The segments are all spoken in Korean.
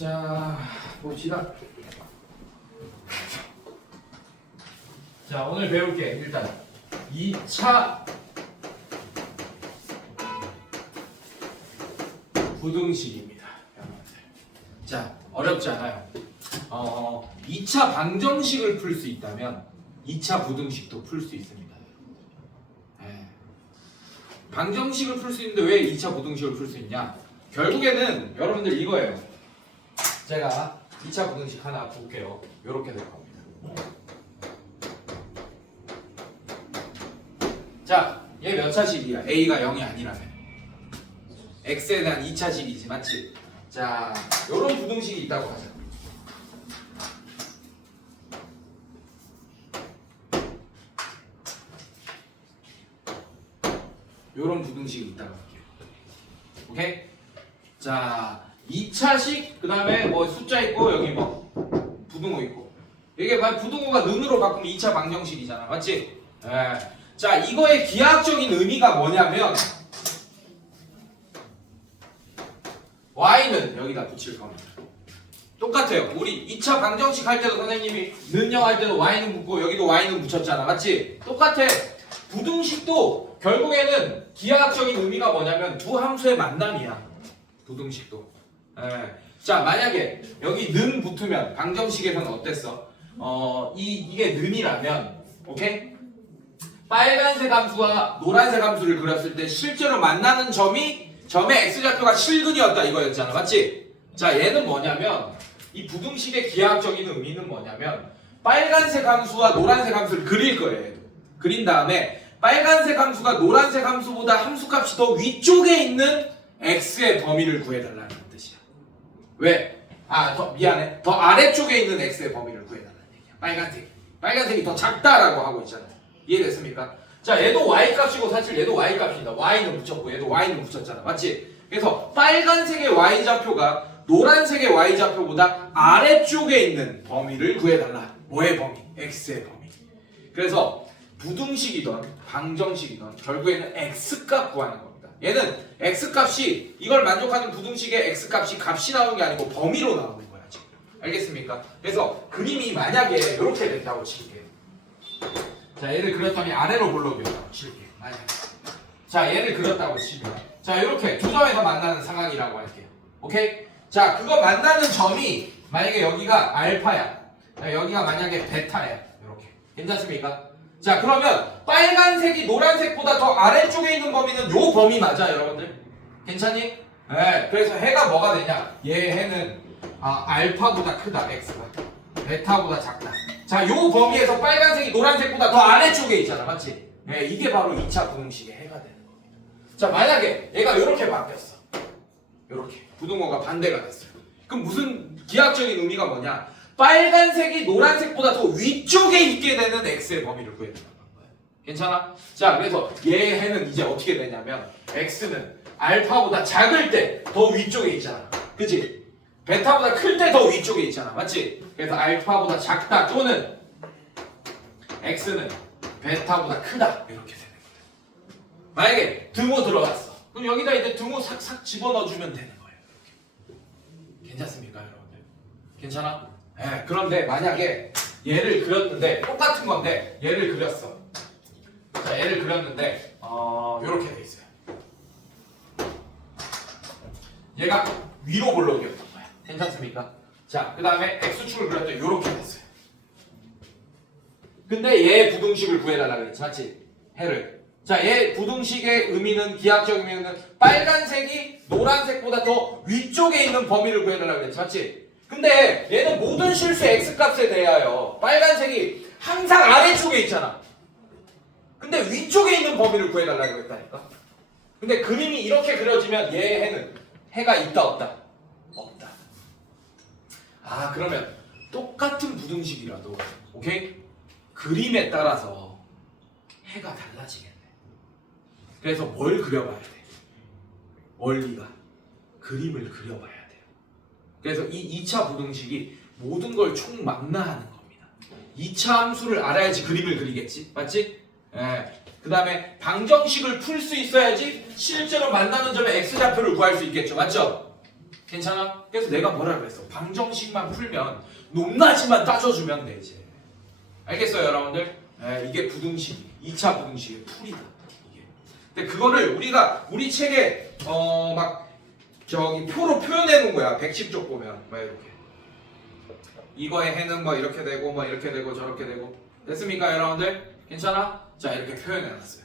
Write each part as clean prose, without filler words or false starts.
자, 봅시다. 자, 오늘 배울 게 일단 2차 부등식입니다. 자, 어렵지 않아요. 2차 방정식을 풀 수 있다면 2차 부등식도 풀 수 있습니다. 네. 방정식을 풀 수 있는데 왜 2차 부등식을 풀 수 있냐? 결국에는 여러분들 이거예요. 제가 2차 부등식 하나 볼게요. 이렇게 될 겁니다. 자, 얘 몇 차식이야? A가 0이 아니라면 X에 대한 2차식이지, 맞지? 자, 요런 부등식이 있다고 하자. 요런 부등식이 있다고 할게요. 오케이? 자, 2차식, 그 다음에 뭐 숫자 있고, 여기 뭐 부등호 있고. 이게 부등호가 는으로 바꾸면 2차 방정식이잖아, 맞지? 예. 자, 이거의 기하학적인 의미가 뭐냐면 y는 여기다 붙일 겁니다. 똑같아요. 우리 2차 방정식 할 때도 선생님이 는영 할 때도 y는 붙고 여기도 y는 붙였잖아, 맞지? 똑같아. 부등식도 결국에는 기하학적인 의미가 뭐냐면 두 함수의 만남이야. 부등식도. 예. 자, 만약에 여기 는 붙으면 방정식에서는 어땠어? 이게 는이라면, 오케이? 빨간색 함수와 노란색 함수를 그렸을 때 실제로 만나는 점의 x좌표가 실근이었다 이거였잖아, 맞지? 자, 얘는 뭐냐면 이 부등식의 기하학적인 의미는 뭐냐면 빨간색 함수와 노란색 함수를 그릴 거예요. 얘도. 그린 다음에 빨간색 함수가 노란색 함수보다 함수값이 더 위쪽에 있는 x의 범위를 구해달라는 뜻이야. 왜? 미안해. 더 아래쪽에 있는 x의 범위를 구해달라는 얘기야. 빨간색이 더 작다라고 하고 있잖아요. 이해됐습니까? 자, 얘도 y값이고 사실 얘도 y값이다. y는 붙였고 얘도 y는 붙였잖아, 맞지? 그래서 빨간색의 y좌표가 노란색의 y좌표보다 아래쪽에 있는 범위를 구해달라. 뭐의 범위? x의 범위. 그래서 부등식이든 방정식이든 결국에는 x값 구하는 겁니다. 얘는 x값이 이걸 만족하는 부등식의 x값이 값이 나오는 게 아니고 범위로 나오는 거야, 지금. 알겠습니까? 그래서 그림이 만약에 이렇게 된다고 칠게요. 자, 얘를 그렸더니 아래로 볼록이었다고 칠게요. 만약에. 자, 얘를 그렸다고 치면 자, 이렇게 두 점에서 만나는 상황이라고 할게요. 오케이? 자, 그거 만나는 점이 만약에 여기가 알파야. 자, 여기가 만약에 베타야. 이렇게. 괜찮습니까? 자, 그러면 빨간색이 노란색보다 더 아래쪽에 있는 범위는 요 범위 맞아, 여러분들? 괜찮니? 네. 그래서 해가 뭐가 되냐? 얘 해는 알파보다 크다, x가. 베타보다 작다. 자, 요 범위에서 빨간색이 노란색보다 더 아래쪽에 있잖아, 맞지? 네, 이게 바로 2차 부등식의 해가 되는 겁니다. 자, 만약에 얘가 이렇게 바뀌었어. 이렇게 부등호가 반대가 됐어요. 그럼 무슨 기하학적인 의미가 뭐냐? 빨간색이 노란색보다 더 위쪽에 있게 되는 x의 범위를 구해달라는 거예요. 괜찮아? 자, 그래서 얘 해는 이제 어떻게 되냐면 x는 알파보다 작을 때 더 위쪽에 있잖아, 그치? 베타보다 클 때 더 위쪽에 있잖아, 맞지? 그래서 알파보다 작다 또는 x는 베타보다 크다 이렇게 되는 거예요. 만약에 등호 들어갔어. 그럼 여기다 이제 등호 싹싹 집어넣어주면 되는 거예요. 이렇게. 괜찮습니까, 여러분들? 괜찮아? 네, 그런데 만약에 얘를 그렸는데 똑같은 건데 얘를 그렸어. 자, 얘를 그렸는데 이렇게 돼 있어요. 얘가 위로 볼록이었던 거야. 괜찮습니까? 자, 그 다음에 x축을 그렸더니 이렇게 됐어요. 근데 얘 부등식을 구해달라고 그랬지, 맞지? 해를. 자, 얘 부등식의 의미는, 기하학적 의미는 빨간색이 노란색보다 더 위쪽에 있는 범위를 구해달라고 그랬지, 맞지? 근데 얘는 모든 실수의 x값에 대하여 빨간색이 항상 아래쪽에 있잖아. 근데 위쪽에 있는 범위를 구해달라고 그랬다니까. 근데 그림이 이렇게 그려지면 얘 해는 해가 있다 없다? 없다. 그러면 똑같은 부등식이라도, 오케이? 그림에 따라서 해가 달라지겠네. 그래서 뭘 그려봐야 돼? 원리가 그림을 그려봐야 돼요. 그래서 이 2차 부등식이 모든 걸 총망라하는 겁니다. 2차 함수를 알아야지 그림을 그리겠지, 맞지? 예. 그 다음에 방정식을 풀 수 있어야지 실제로 만나는 점의 x좌표를 구할 수 있겠죠, 맞죠? 괜찮아? 그래서 내가 뭐라 그랬어? 방정식만 풀면 높낮이만 따져주면 돼 이제. 알겠어요 여러분들? 이게 부등식 2차 부등식의 풀이다 이게. 근데 그거를 우리가 우리 책에 막 저기 표로 표현해 놓은 거야. 110쪽 보면 막 이렇게 이거의 해는 뭐 이렇게 되고 뭐 이렇게 되고 저렇게 되고. 됐습니까 여러분들? 괜찮아? 자 이렇게 표현해 놨어요.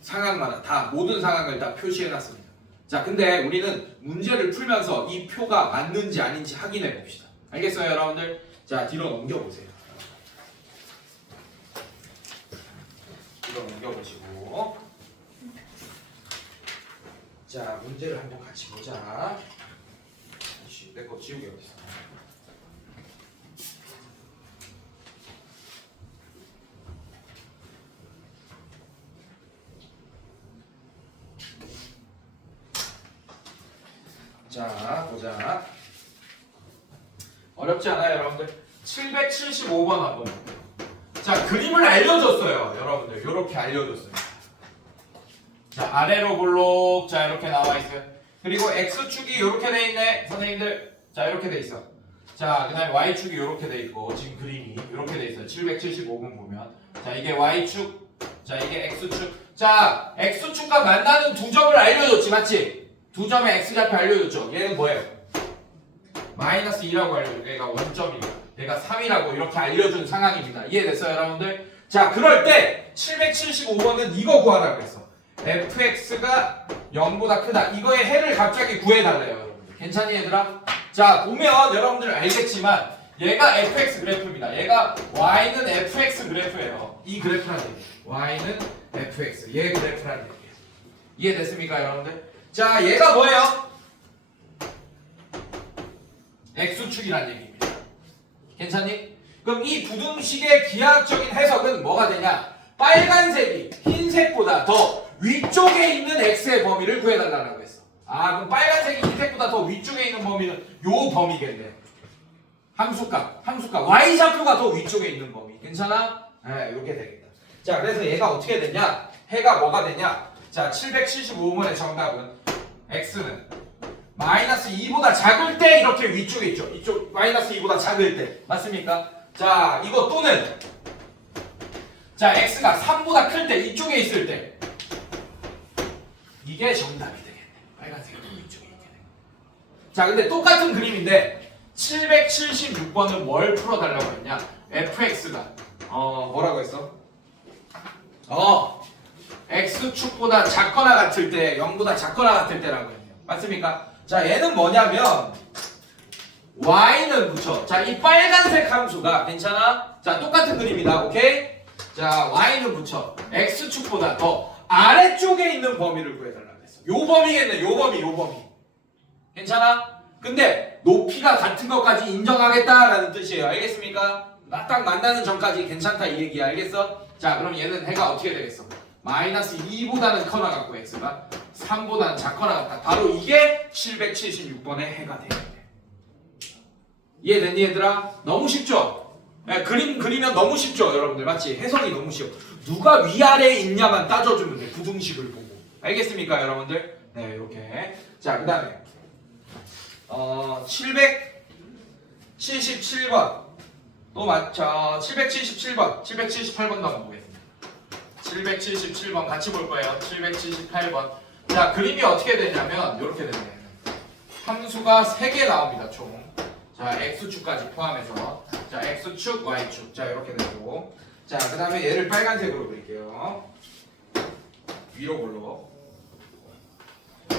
상황마다 다 모든 상황을 다 표시해 놨습니다. 자 근데 우리는 문제를 풀면서 이 표가 맞는지 아닌지 확인해 봅시다. 알겠어요 여러분들? 자 뒤로 넘겨보세요. 뒤로 넘겨보시고 자 문제를 한번 같이 보자. 내 거 지우개 어디 있어? 자 보자. 어렵지 않아요 여러분들? 775번 한번 볼게요. 자 그림을 알려줬어요 여러분들. 이렇게 알려줬어요. 자 아래로 볼록 자 이렇게 나와 있어요. 그리고 x축이 이렇게 돼 있네 선생님들. 자 이렇게 돼 있어. 자 그 다음에 y축이 이렇게 돼 있고 지금 그림이 이렇게 돼 있어요. 775번 보면 자 이게 y축 자 이게 x축. 자 x축과 만나는 두 점을 알려줬지 맞지? 두 점의 x좌표 알려줬죠. 얘는 뭐예요? 마이너스 2라고 알려줘. 얘가 원점이고 얘가 3이라고 이렇게 알려준 상황입니다. 이해됐어요 여러분들? 자 그럴 때 775번은 이거 구하라고 했어. fx가 0보다 크다. 이거의 해를 갑자기 구해달래요 여러분들. 괜찮니 얘들아? 자 보면 여러분들 알겠지만 얘가 fx 그래프입니다. 얘가 y는 fx 그래프예요. 이 그래프라는 얘기예요. y는 fx 얘 그래프라는 얘기예요. 이해됐습니까 여러분들? 자 얘가 뭐예요? x축이라는 얘기입니다. 괜찮니? 그럼 이 부등식의 기하학적인 해석은 뭐가 되냐? 빨간색이 흰색보다 더 위쪽에 있는 x의 범위를 구해달라고 했어. 아 그럼 빨간색이 흰색보다 더 위쪽에 있는 범위는 요 범위겠네. 함수값 y좌표가 더 위쪽에 있는 범위. 괜찮아? 네 이렇게 되겠다. 자 그래서 얘가 어떻게 되냐? 해가 뭐가 되냐? 자 775번의 정답은 x는 마이너스 2보다 작을 때 이렇게 위쪽에 있죠. 이쪽 마이너스 2보다 작을 때 맞습니까? 자 이거 또는 자 x가 3보다 클 때 이쪽에 있을 때 이게 정답이 되겠네. 빨간색이 위쪽에 있게 되고. 자 근데 똑같은 그림인데 776번은 뭘 풀어달라고 했냐? fx가 뭐라고 했어? x축보다 작거나 같을 때 0보다 작거나 같을 때라고 했네요. 맞습니까? 자 얘는 뭐냐면 y는 붙여. 자 이 빨간색 함수가 괜찮아? 자 똑같은 그림이다. 오케이? 자 y는 붙여. x축보다 더 아래쪽에 있는 범위를 구해달라고 했어. 요 범위겠네. 요 범위. 괜찮아? 근데 높이가 같은 것까지 인정하겠다라는 뜻이에요. 알겠습니까? 딱 만나는 전까지 괜찮다 이 얘기야. 알겠어? 자 그럼 얘는 해가 어떻게 되겠어? 마이너스 2보다는 커나 같고 x가 3보다는 작거나 같다. 바로 이게 776번의 해가 되겠네. 이해됐니 얘들아? 너무 쉽죠? 네, 그림 그리면 너무 쉽죠 여러분들. 맞지? 해석이 너무 쉬워. 누가 위아래에 있냐만 따져주면 돼. 부등식을 보고. 알겠습니까 여러분들? 네 이렇게. 자 그 다음에 777번 또 맞죠? 778번도 한번 보겠습니다. 777번 같이 볼 거예요. 778번. 자 그림이 어떻게 되냐면 이렇게 되네요. 함수가 3개 나옵니다 총. 자 x축까지 포함해서 자 x축 y축 자 이렇게 되고. 자 그 다음에 얘를 빨간색으로 그릴게요. 위로 볼로.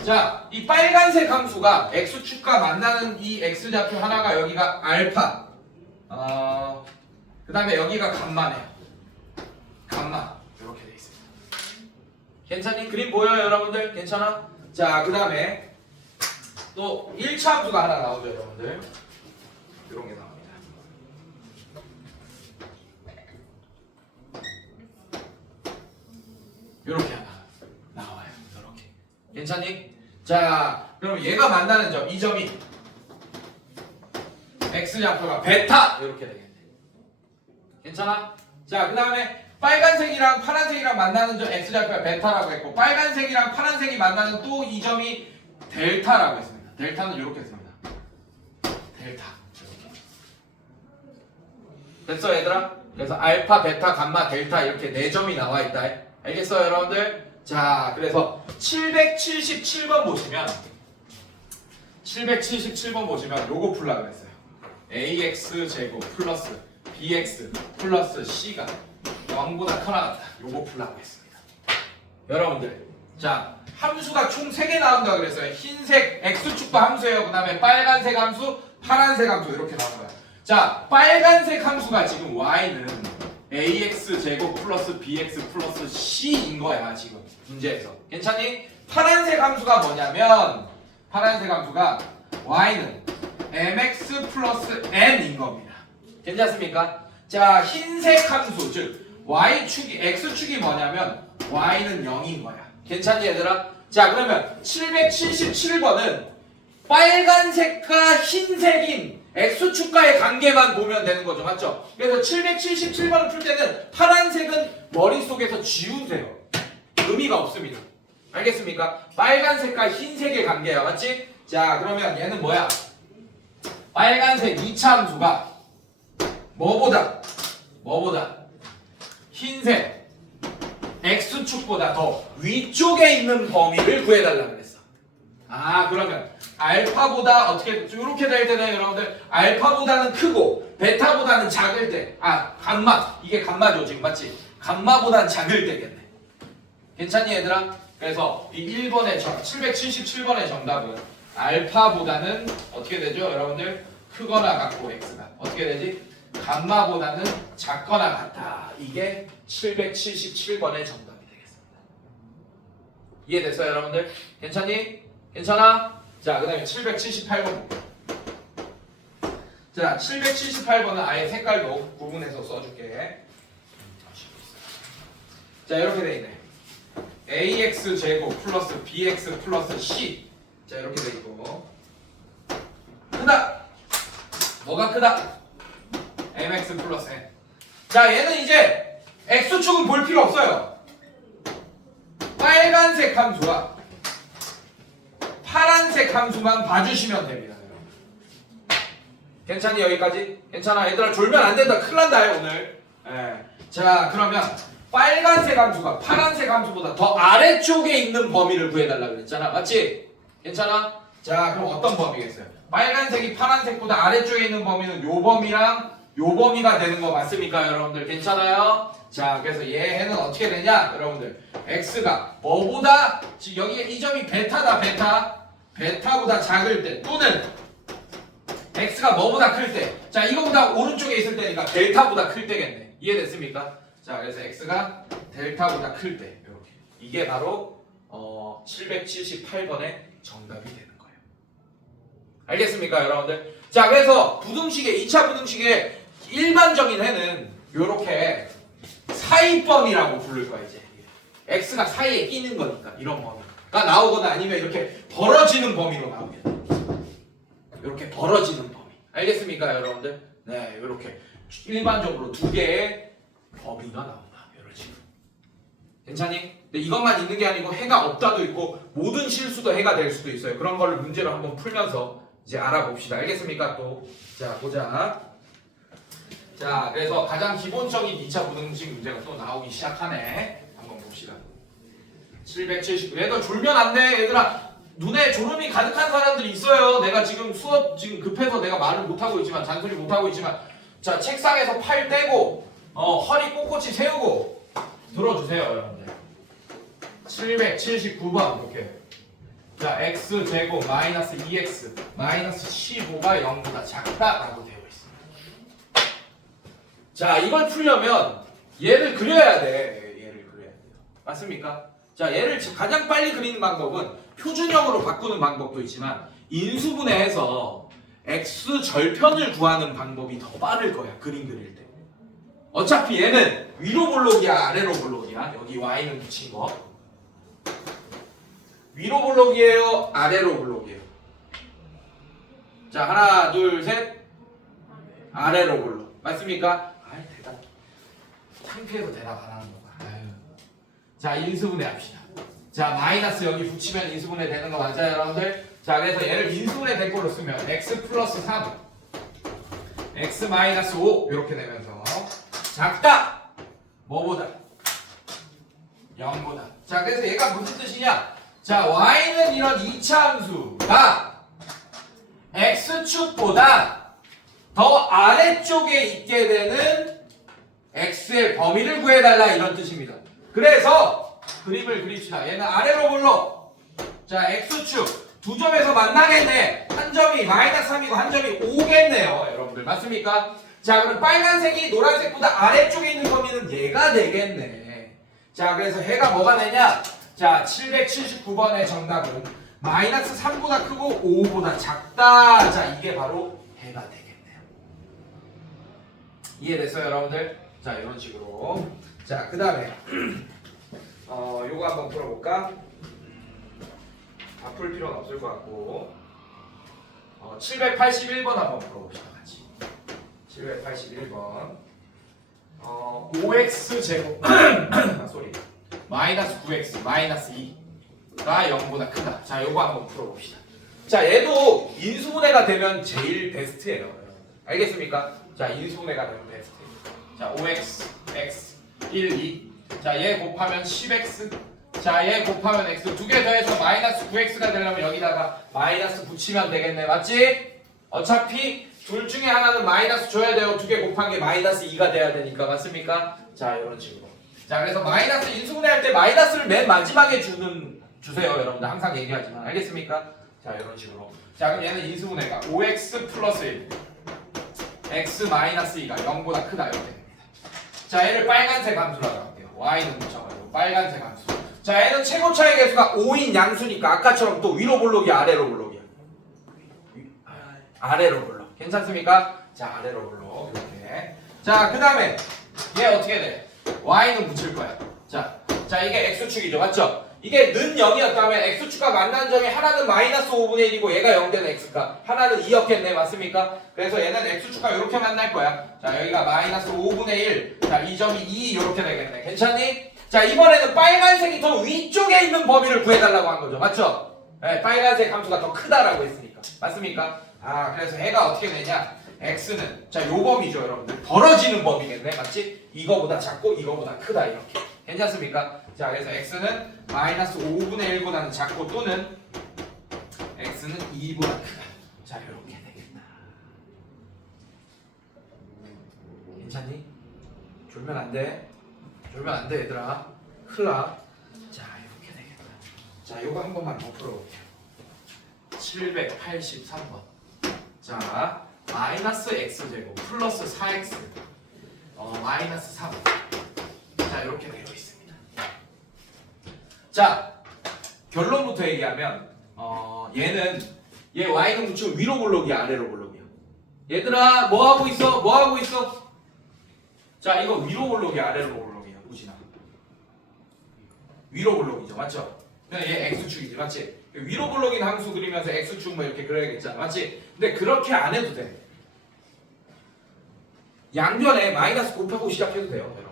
자 이 빨간색 함수가 x축과 만나는 이 x좌표 하나가 여기가 알파. 그 다음에 여기가 감마네요. 감마 이렇게 돼 있습니다. 괜찮니? 그림 보여요 여러분들? 괜찮아? 자 그 다음에 또 1차 함수가 하나 나오죠 여러분들. 이런 게 나옵니다. 이렇게 하나 나와요. 이렇게. 괜찮니? 자 그럼 얘가 만나는 점, 이 점이 x좌표가 베타 이렇게 되겠네. 괜찮아? 자 그 다음에 빨간색이랑 파란색이랑 만나는 점 x좌표가 베타라고 했고 빨간색이랑 파란색이 만나는 또 이 점이 델타라고 했습니다. 델타는 이렇게 했습니다. 델타. 이렇게. 됐어 얘들아? 그래서 알파, 베타, 감마, 델타 이렇게 4점이 나와 있다. 알겠어요 여러분들? 자, 그래서 777번 보시면 777번 보시면 요거 풀라 그랬어요. ax 제곱 플러스 bx 플러스 c가 0보다 커 나간다. 요거 풀라고 했습니다. 여러분들, 자 함수가 총 3개 나온다 그랬어요. 흰색 x축도 함수예요. 그 다음에 빨간색 함수, 파란색 함수 이렇게 나온 거야. 자, 빨간색 함수가 지금 y는 ax 제곱 플러스 bx 플러스 c인 거야 지금 문제에서. 괜찮니? 파란색 함수가 뭐냐면 파란색 함수가 y는 mx 플러스 n인 겁니다. 괜찮습니까? 자, 흰색 함수 즉 y축이 x축이 뭐냐면 y는 0인 거야. 괜찮니 얘들아? 자, 그러면 777번은 빨간색과 흰색인 x축과의 관계만 보면 되는 거죠. 맞죠? 그래서 777번을 풀 때는 파란색은 머릿속에서 지우세요. 의미가 없습니다. 알겠습니까? 빨간색과 흰색의 관계야. 맞지? 자, 그러면 얘는 뭐야? 빨간색 2차 함수가 뭐보다 흰색 x축보다 더 위쪽에 있는 범위를 구해달라 그랬어. 아, 그러면 알파보다 어떻게 이렇게 될 때는 여러분들 알파보다는 크고 베타보다는 작을 때, 아 감마, 이게 감마죠 지금 맞지? 감마보다는 작을 때겠네. 괜찮니 얘들아? 그래서 이 1번의 777번의 정답은 알파보다는 어떻게 되죠 여러분들? 크거나 같고 x가 어떻게 되지? 감마보다는 작거나 같다. 이게 777번의 정답이 되겠습니다. 이해됐어요 여러분들? 괜찮니? 괜찮아? 자, 그 다음에 778번 볼게요. 자, 778번은 아예 색깔도 구분해서 써줄게. 자, 이렇게 돼 있네. ax 제곱 플러스 bx 플러스 c. 자, 이렇게 돼 있고. 크다! 뭐가 크다? mx 플러스 n. 자, 얘는 이제 x축은 볼 필요 없어요. 빨간색 함수와 파란색 함수만 봐주시면 됩니다. 괜찮니 여기까지? 괜찮아 얘들아? 졸면 안 된다. 큰일 난다 오늘. 자, 그러면 빨간색 함수가 파란색 함수보다 더 아래쪽에 있는 범위를 구해달라고 그랬잖아. 맞지? 괜찮아? 자, 그럼 어떤 범위겠어요? 빨간색이 파란색보다 아래쪽에 있는 범위는 요 범위랑 요 범위가 되는 거 맞습니까 여러분들? 괜찮아요? 자, 그래서 얘는 어떻게 되냐 여러분들? x가 뭐보다 지금 여기 이 점이 베타다. 베타보다 작을 때 또는 x가 뭐보다 클 때, 자 이거보다 오른쪽에 있을 때니까 델타보다 클 때겠네. 이해됐습니까? 자, 그래서 x가 델타보다 클 때 이렇게 이게 바로 778번의 정답이 되는 거예요. 알겠습니까 여러분들? 자, 그래서 부등식의 2차 부등식의 일반적인 해는 이렇게 사이범위라고 부를 거야. 이제 x가 사이에 끼는 거니까 이런 범위가 나오거나 아니면 이렇게 벌어지는 범위로 나오게 돼. 이렇게 벌어지는 범위. 알겠습니까 여러분들? 네, 이렇게 일반적으로 두 개의 범위가 나온다. 이런 식으로. 괜찮니? 근데 이것만 있는 게 아니고 해가 없다도 있고 모든 실수도 해가 될 수도 있어요. 그런 거를 문제로 한번 풀면서 이제 알아봅시다. 알겠습니까? 또 자, 보자. 자, 그래서 가장 기본적인 2차 부등식 문제가 또 나오기 시작하네. 한번 봅시다. 770. 얘도 졸면 안 돼, 얘들아. 눈에 졸음이 가득한 사람들이 있어요. 내가 지금 수업 지금 급해서 내가 말을 못 하고 있지만, 잔소리 못 하고 있지만, 자, 책상에서 팔 떼고 허리 꼿꼿이 세우고 들어주세요, 여러분들. 779번 이렇게. 자, x 제곱 마이너스 2x 마이너스 15가 0보다 작다라고 되어 있습니다. 자, 이걸 풀려면 얘를 그려야 돼. 얘를 그려야 돼요. 맞습니까? 자, 얘를 가장 빨리 그리는 방법은 표준형으로 바꾸는 방법도 있지만 인수분해해서 x 절편을 구하는 방법이 더 빠를 거야. 그림 그릴 때. 어차피 얘는 위로 볼록이야, 아래로 볼록이야. 여기 y는 붙인 거. 위로 볼록이에요, 아래로 볼록이에요. 자, 하나, 둘, 셋. 아래로 볼록. 맞습니까? 아이, 대답. 창피해서 대답 안 하는 거야. 아유. 자, 인수분해 합시다. 자, 마이너스 여기 붙이면 인수분해 되는 거 맞아요, 여러분들? 자, 그래서 얘를 인수분해 대꼴로 쓰면 x 플러스 3 x 마이너스 5 이렇게 되면서 작다 뭐보다 0보다. 자 그래서 얘가 무슨 뜻이냐? 자 y는 이런 2차 함수가 x축보다 더 아래쪽에 있게 되는 x의 범위를 구해달라 이런 뜻입니다. 그래서 그림을 그립시다. 얘는 아래로 불러. 자 x축 두 점에서 만나겠네. 한 점이 마이너스 3이고 한 점이 5겠네요. 여러분들 맞습니까? 자 그럼 빨간색이 노란색보다 아래쪽에 있는 범위는 얘가 되겠네. 자 그래서 해가 뭐가 되냐? 자 779번의 정답은 마이너스 3보다 크고 5보다 작다. 자 이게 바로 해가 되겠네요. 이해됐어요 여러분들? 자 이런 식으로. 자 그 다음에 요거 한번 풀어볼까? 다 풀 필요는 없을 것 같고 781번 한번 풀어봅시다 같이. 781번 5x 제곱 쏘리 마이너스 9x 마이너스 2가 0보다 크다. 자 요거 한번 풀어봅시다. 자 얘도 인수분해가 되면 제일 베스트예요. 알겠습니까? 자 인수분해가 되면 베스트. 자 5x x 1 2 자 얘 곱하면 10x 자 얘 곱하면 x 두 개 더해서 마이너스 9x가 되려면 여기다가 마이너스 붙이면 되겠네. 맞지? 어차피 둘 중에 하나는 마이너스 줘야 돼요. 두 개 곱한 게 마이너스 2가 돼야 되니까. 맞습니까? 자 이런 식으로. 자 그래서 마이너스 인수분해 할 때 마이너스를 맨 마지막에 주세요. 여러분들 항상 얘기하지만 알겠습니까? 자 이런 식으로. 자 그럼 얘는 인수분해가 5x 플러스 1 x 마이너스 2가 0보다 크다 이렇게 됩니다. 자 얘를 빨간색 함수라고 할게요. y는 묻혀가지고 빨간색 함수. 자 얘는 최고차의 개수가 5인 양수니까 아까처럼 또 위로 볼록이야 아래로 볼록이야? 아래로 볼록. 괜찮습니까? 자 아래로 볼록 이렇게. 자 그 다음에 얘 어떻게 돼? y는 붙일 거야. 자 이게 x축이죠. 맞죠? 이게 는 0이었다면 x축과 만난 점이 하나는 마이너스 5분의 1이고 얘가 0 되는 x가 하나는 2였겠네. 맞습니까? 그래서 얘는 x축과 이렇게 만날 거야. 자 여기가 마이너스 5분의 1. 자 이 점이 2 이렇게 되겠네. 괜찮니? 자 이번에는 빨간색이 더 위쪽에 있는 범위를 구해달라고 한 거죠. 맞죠? 네, 빨간색 함수가 더 크다라고 했으니까. 맞습니까? 아 그래서 해가 어떻게 되냐? x는 자 요 범위죠 여러분들. 벌어지는 범위겠네. 맞지? 이거보다 작고 이거보다 크다 이렇게. 괜찮습니까? 자 그래서 x는 마이너스 5분의 1보다는 작고 또는 x는 2보다 크다. 자 이렇게 되겠다. 괜찮니? 졸면 안 돼. 졸면 안 돼 얘들아. 큰일 나. 자 이렇게 되겠다. 자 요거 한 번만 더 풀어볼게요. 783번. 자 마이너스 x제곱 플러스 4x 마이너스 3. 자 이렇게 되어 있습니다. 자 결론부터 얘기하면 얘 y는 무척 위로 볼록이야 아래로 볼록이야? 얘들아 뭐 하고 있어? 뭐 하고 있어? 자 이거 위로 볼록이야 아래로 볼록이야? 우진아 위로 볼록이죠. 맞죠? 그냥 얘 x축이지. 맞지? 위로 볼록인 함수 그리면서 x축 뭐 이렇게 그려야겠잖아. 맞지? 근데 그렇게 안 해도 돼. 양변에 마이너스 곱하고 시작해도 돼요.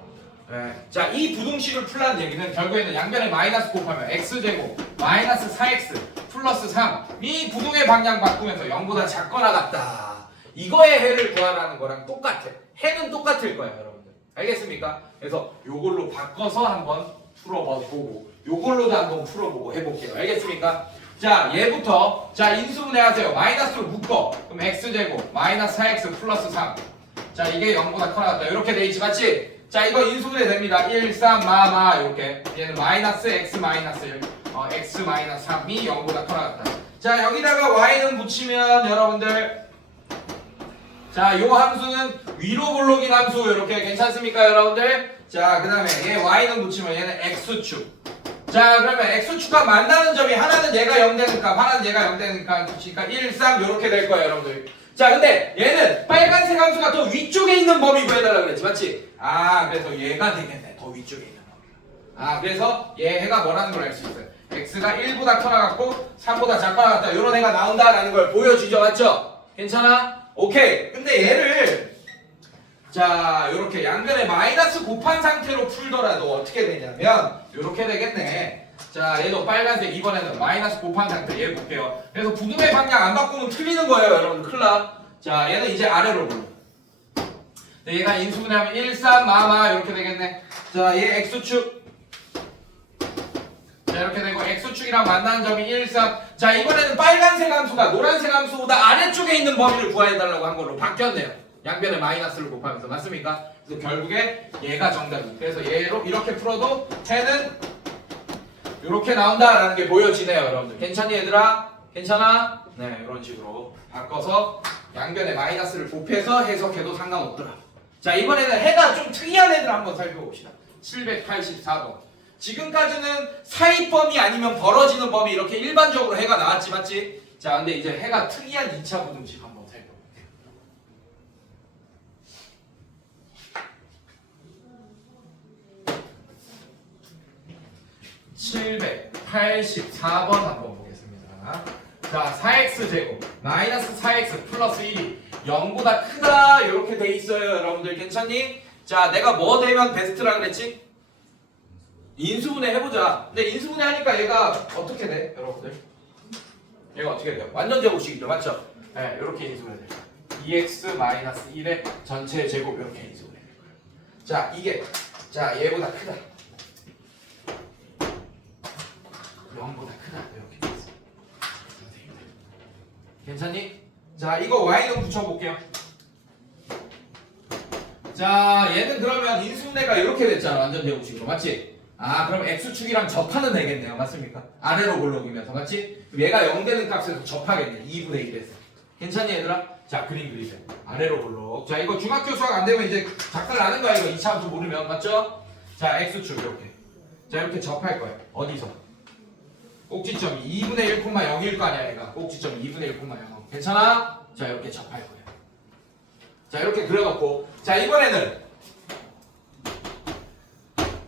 네. 자, 이 부등식을 풀라는 얘기는 결국에는 양변에 마이너스 곱하면 x제곱 마이너스 4x 플러스 3 이 부등의 방향 바꾸면서 0보다 작거나 같다. 이거의 해를 구하라는 거랑 똑같아. 해는 똑같을 거야 여러분들. 알겠습니까? 그래서 요걸로 바꿔서 한번 풀어보고 요걸로도 한번 풀어보고 해볼게요. 알겠습니까? 자 얘부터 자 인수분해 하세요. 마이너스로 묶어. 그럼 x제곱 마이너스 4x 플러스 3 자 이게 0보다 커나 같다. 이렇게 돼 있지. 맞지? 자 이거 인수분해 됩니다. 1, 3, 마마 이렇게 얘는 마이너스 x 마이너스 1 x 마이너스 3이 0보다 커나 같다. 자 여기다가 y는 붙이면 여러분들 자 요 함수는 위로 볼록인 함수 이렇게 괜찮습니까 여러분들? 자 그 다음에 얘 y는 붙이면 얘는 x축. 자 그러면 x축과 만나는 점이 하나는 얘가 0 되는 값 하나는 얘가 0 되는 값 붙이니까 1, 3 이렇게 될 거예요 여러분들. 자 근데 얘는 빨간색 함수가 더 위쪽에 있는 범위 구해달라고 그랬지. 맞지? 아 그래서 얘가 되겠네. 더 위쪽에 있는 범위. 아 그래서 얘가 뭐라는 걸 알 수 있어요. x가 1보다 커나 같고 3보다 작거나 같다. 요런 애가 나온다라는 걸 보여주죠. 맞죠? 괜찮아? 오케이. 근데 얘를 자 요렇게 양변에 마이너스 곱한 상태로 풀더라도 어떻게 되냐면 요렇게 되겠네. 자 얘도 빨간색 이번에는 마이너스 곱한 상태 얘 볼게요. 그래서 부등의 방향 안 바꾸면 틀리는 거예요 여러분. 큰일 나. 자 얘는 이제 아래로 불러. 얘가 인수분해하면 1, 3, 마마 이렇게 되겠네. 자, 얘 x축. 자, 이렇게 되고 x축이랑 만나는 점이 1, 3. 자, 이번에는 빨간색 함수가 노란색 함수보다 아래쪽에 있는 범위를 구해달라고 한 걸로 바뀌었네요. 양변에 마이너스를 곱하면서. 맞습니까? 그래서 결국에 얘가 정답이. 그래서 얘로 이렇게 풀어도 해는 이렇게 나온다라는 게 보여지네요, 여러분들. 괜찮니, 얘들아? 괜찮아? 네, 이런 식으로 바꿔서 양변에 마이너스를 곱해서 해석해도 상관없더라. 자, 이번에는 해가 좀 특이한 애들 한번 살펴봅시다. 784번. 지금까지는 사입범위 아니면 벌어지는 범위 이렇게 일반적으로 해가 나왔지, 맞지? 자, 근데 이제 해가 특이한 2차 부등식 한번 살펴볼게요. 784번 한번 보겠습니다. 자, 4x제곱 마이너스 4x 플러스 1이 0보다 크다 이렇게 돼 있어요. 여러분들 괜찮니? 자, 내가 뭐 되면 베스트라 그랬지? 인수분해 해보자. 근데 인수분해 하니까 얘가 어떻게 돼? 여러분들 얘가 어떻게 돼요? 완전 제곱식이죠, 맞죠? 네, 이렇게 인수분해 돼요. 2x 마이너스 1의 전체 제곱 이렇게 인수분해 돼요. 자, 이게 자 얘보다 크다. 0보다 크다 이렇게 돼 있어. 괜찮니? 자, 이거 y는 붙여볼게요. 자, 얘는 그러면 인수분해가 이렇게 됐잖아, 완전 제곱식으로, 맞지? 아, 그럼 x축이랑 접하는 되겠네요, 맞습니까? 아래로 볼록이면서, 맞지? 그럼 얘가 0 되는 값에서 접하겠네, 2분의 1에서. 괜찮니, 얘들아? 자, 그림 그리세요. 아래로 볼록. 자, 이거 중학교 수학 안 되면 이제 작살 나는 거야, 이거 2차 함수 모르면, 맞죠? 자, x축 이렇게. 자, 이렇게 접할 거예요. 어디서? 꼭지점이 2분의 1,0일 거 아니야, 얘가. 꼭지점이 2분의 1,0. 괜찮아? 자, 이렇게 접할 거예요. 자, 이렇게 그려놓고. 자, 이번에는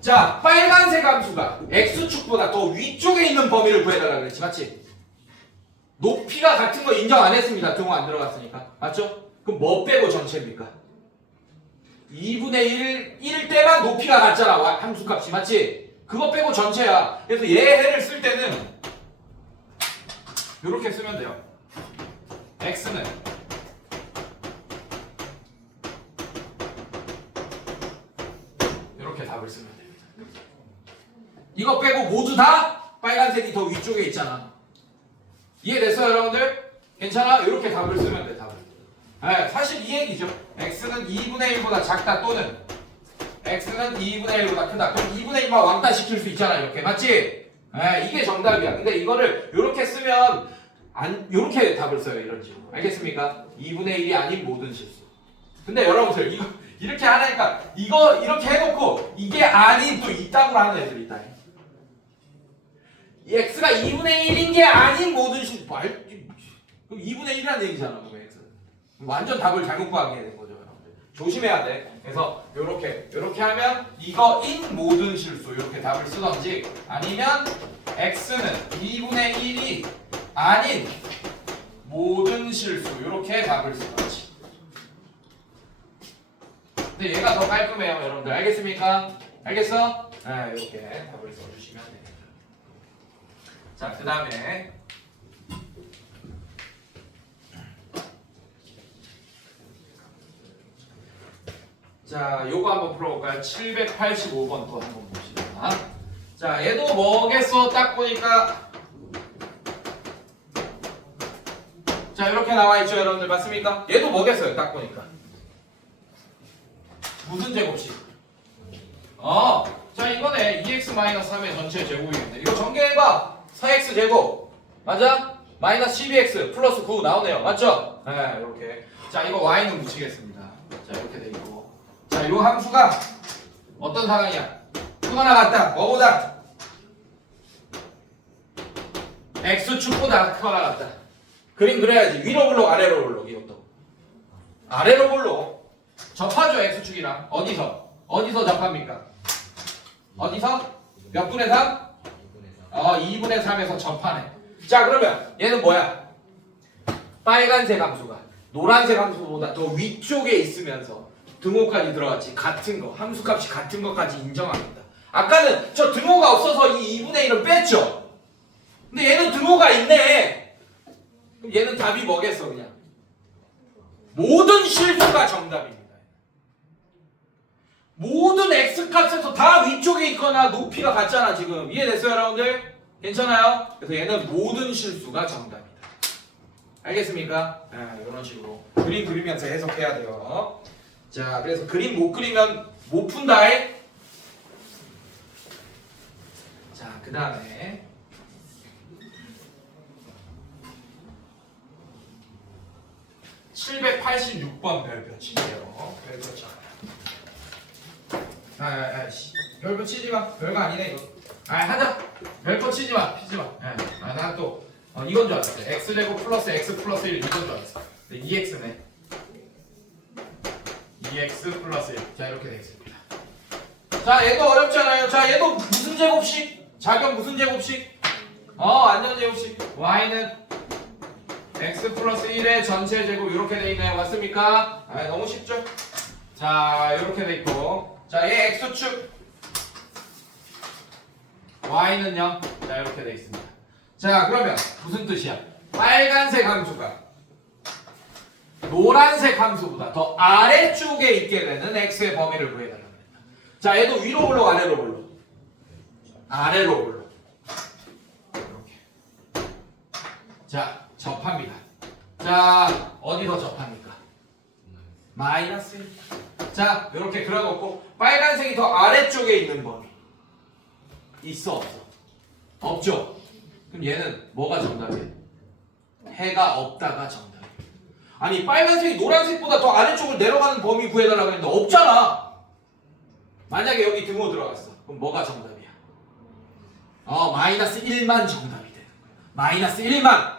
자, 빨간색 함수가 x축보다 더 위쪽에 있는 범위를 구해달라 그랬지, 맞지? 높이가 같은 거 인정 안 했습니다. 등호 안 들어갔으니까. 맞죠? 그럼 뭐 빼고 전체입니까? 2분의 1일 때만 높이가 같잖아, 함수값이. 맞지? 그거 빼고 전체야. 그래서 얘 해를 쓸 때는 이렇게 쓰면 돼요. x는 이렇게 답을 쓰면 됩니다. 이거 빼고 모두 다 빨간색이 더 위쪽에 있잖아. 이해됐어요, 여러분들? 괜찮아? 이렇게 답을 쓰면 돼, 답을. 네, 사실 이 얘기죠. x는 2분의 1보다 작다 또는 x는 2분의 1보다 크다. 그럼 2분의 1만 왕따 시킬 수 있잖아, 이렇게. 맞지? 네, 이게 정답이야. 근데 이거를 이렇게 쓰면 이렇게 답을 써요, 이런 식으로. 알겠습니까? 2분의 1이 아닌 모든 실수. 근데 여러분들 이거 이렇게 하니까 이거 이렇게 해놓고 이게 아닌 또 이따구로 하는 애들이 있다. 이 x가 2분의 1인 게 아닌 모든 실수. 그럼 2분의 1이라는 얘기잖아, 그럼 x. 완전 답을 잘못 구하게 되는 거죠, 여러분들. 조심해야 돼. 그래서 요렇게 하면 이거인 모든 실수 이렇게 답을 쓰던지 아니면 x는 2분의 1이 아닌 모든 실수 이렇게 답을 쓰던지. 근데 얘가 더 깔끔해요, 여러분들. 알겠습니까? 알겠어? 네, 이렇게 답을 써주시면 됩니다. 자, 그 다음에 자, 요거 한번 풀어볼까요? 785번 또 한번 봅시다. 자, 얘도 뭐겠어? 딱 보니까 자, 이렇게 나와있죠, 여러분들. 맞습니까? 얘도 뭐겠어요? 딱 보니까 무슨 제곱식? 자, 이거네. 2x-3의 전체 제곱이겠네. 이거 전개해봐. 4x 제곱 맞아? 마이너스 12x 플러스 9 나오네요. 맞죠? 네, 이렇게. 자, 이거 y는 붙이겠습니다. 자, 이렇게 돼 있고. 자, 이 함수가 어떤 상황이야? 크거나 같다. 뭐보다? x축보다 크거나 같다. 그림 그려야지. 위로 볼록 아래로 볼록. 이것도 아래로 볼록 접하죠, x축이랑. 어디서 접합니까? 어디서? 몇 분의 3? 2분의 3에서 접하네. 자, 그러면 얘는 뭐야? 빨간색 함수가 노란색 함수보다 더 위쪽에 있으면서 등호까지 들어갔지. 같은 거, 함수값이 같은 것까지 인정합니다. 아까는 저 등호가 없어서 이 2분의 1은 뺐죠? 근데 얘는 등호가 있네. 그럼 얘는 답이 뭐겠어, 그냥? 모든 실수가 정답입니다. 모든 x값에서 다 위쪽에 있거나 높이가 같잖아 지금. 이해됐어요 여러분들? 괜찮아요? 그래서 얘는 모든 실수가 정답이다. 알겠습니까? 이런 식으로 그림 그리면서 해석해야 돼요. 자, 그래서 그림 못 그리면 못 푼다. 자, 그 다음에 786번 별표 치세요. 별표 쳐. 별표 치지 마. 별거 아니네 이거. 하자. 별표 치지 마. 피지 마. 난 또 이건 줄 알았어. x제곱 플러스 x 플러스 1 이건 줄 알았어. 근데 2x네. 2x 플러스 1. 자, 이렇게 되겠습니다. 자, 얘도 어렵잖아요. 자, 얘도 무슨 제곱식? 작용 무슨 제곱식? 안전 제곱식. y는 x 플러스 1의 전체 제곱 이렇게 돼 있네요. 맞습니까? 너무 쉽죠? 자, 이렇게 돼 있고. 자, 얘 x축. y는 0. 자, 이렇게 돼 있습니다. 자, 그러면 무슨 뜻이야? 빨간색 함수가 노란색 함수보다 더 아래쪽에 있게 되는 x의 범위를 구해달라고 했다. 자, 얘도 위로 올라 아래로 올라? 아래로 올라. 이렇게. 자, 접합니다. 자, 어디서 접합니까? 마이너스 1. 자, 이렇게 그려놓고 빨간색이 더 아래쪽에 있는 범위 있어 없어? 없죠? 그럼 얘는 뭐가 정답이에요? 해가 없다가 정답이에요. 아니, 빨간색이 노란색보다 더 아래쪽을 내려가는 범위 구해달라고 했는데 없잖아. 만약에 여기 등호 들어갔어. 그럼 뭐가 정답이야? 마이너스 1만 정답이 되는 거야. 마이너스 1만.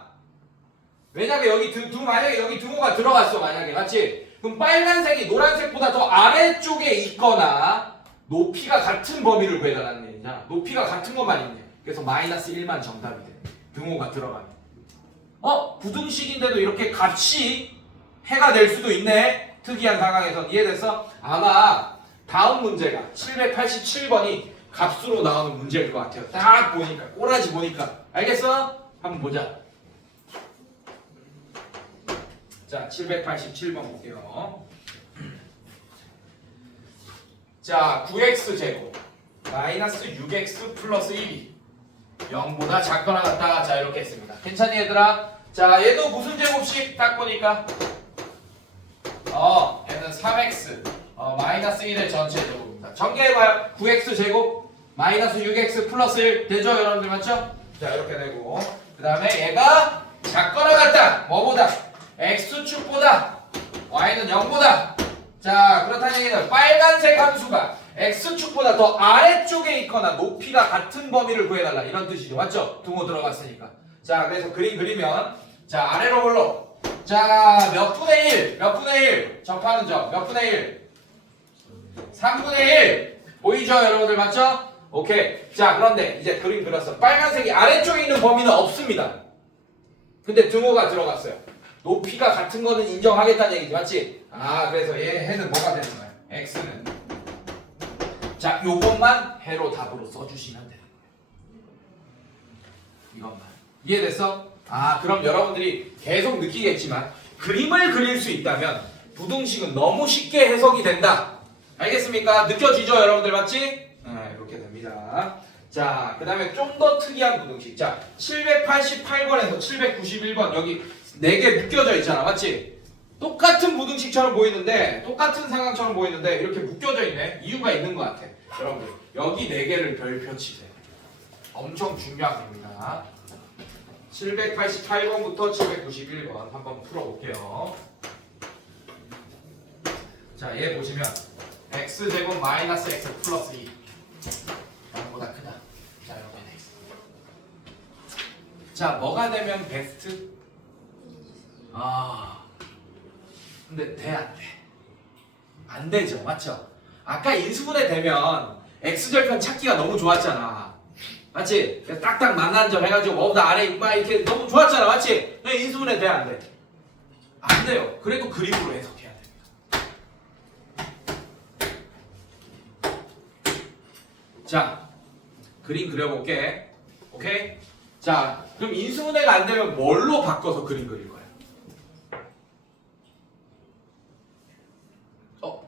왜냐면 여기 만약에 여기 등호가 들어갔어. 만약에 맞지? 그럼 빨간색이 노란색보다 더 아래쪽에 있거나 높이가 같은 범위를 구해달라는 얘기냐. 높이가 같은 것만 있네. 그래서 마이너스 1만 정답이 돼. 등호가 들어가면. 부등식인데도 이렇게 값이 해가 될 수도 있네. 특이한 상황에선. 이해됐어? 아마 다음 문제가 787번이 값으로 나오는 문제일 것 같아요. 딱 보니까 꼬라지 보니까. 알겠어? 한번 보자. 자, 787번 볼게요. 자, 9x 제곱 마이너스 6x 플러스 1이 0보다 작거나 같다. 자, 이렇게 했습니다. 괜찮니 얘들아? 자, 얘도 무슨 제곱식? 딱 보니까 얘는 3x 마이너스 1의 전체 제곱입니다. 전개해봐요. 9x 제곱 마이너스 6x 플러스 1 되죠? 여러분들 맞죠? 자, 이렇게 되고 그 다음에 얘가 작거나 같다. 뭐보다? x축보다 y는 0보다. 자, 그렇다는 얘기는 빨간색 함수가 x축보다 더 아래쪽에 있거나 높이가 같은 범위를 구해달라. 이런 뜻이죠. 맞죠? 등호 들어갔으니까. 자, 그래서 그림 그리면 자, 아래로 올라. 자, 몇 분의 1? 몇 분의 1? 접하는 점. 몇 분의 1? 3분의 1. 보이죠? 여러분들 맞죠? 오케이. 자, 그런데 이제 그림 그렸어. 빨간색이 아래쪽에 있는 범위는 없습니다. 근데 등호가 들어갔어요. 높이가 같은 거는 인정하겠다는 얘기지. 맞지? 그래서 얘 해는 뭐가 되는 거야? x는. 자, 요것만 해로 답으로 써주시면 되는 거예요. 이것만. 이해됐어? 그럼 여러분들이 계속 느끼겠지만 그림을 그릴 수 있다면 부등식은 너무 쉽게 해석이 된다. 알겠습니까? 느껴지죠 여러분들 맞지? 이렇게 됩니다. 자, 그 다음에 좀 더 특이한 부등식. 자, 788번에서 791번 여기 4개 묶여져 있잖아. 맞지? 똑같은 부등식처럼 보이는데 똑같은 상황처럼 보이는데 이렇게 묶여져 있네. 이유가 있는 것 같아. 여러분들 여기 4개를 별표 치세요. 엄청 중요한 겁니다. 788번부터 791번 한번 풀어볼게요. 자, 얘 보시면 x제곱 마이너스 x 플러스 2 0보다 크다. 자, 이렇게 돼 있습니다. 자, 뭐가 되면 베스트? 근데 돼, 안 돼? 안 되죠. 맞죠? 아까 인수분해 되면 x절편 찾기가 너무 좋았잖아. 맞지? 그래서 딱딱 만나는 점 해가지고 뭐보다 아래 막 이렇게 너무 좋았잖아. 맞지? 인수분해 돼, 안 돼? 안 돼요. 그래도 그림으로 해석해야 됩니다. 자, 그림 그려볼게. 오케이? 자, 그럼 인수분해가 안 되면 뭘로 바꿔서 그림 그릴 거야?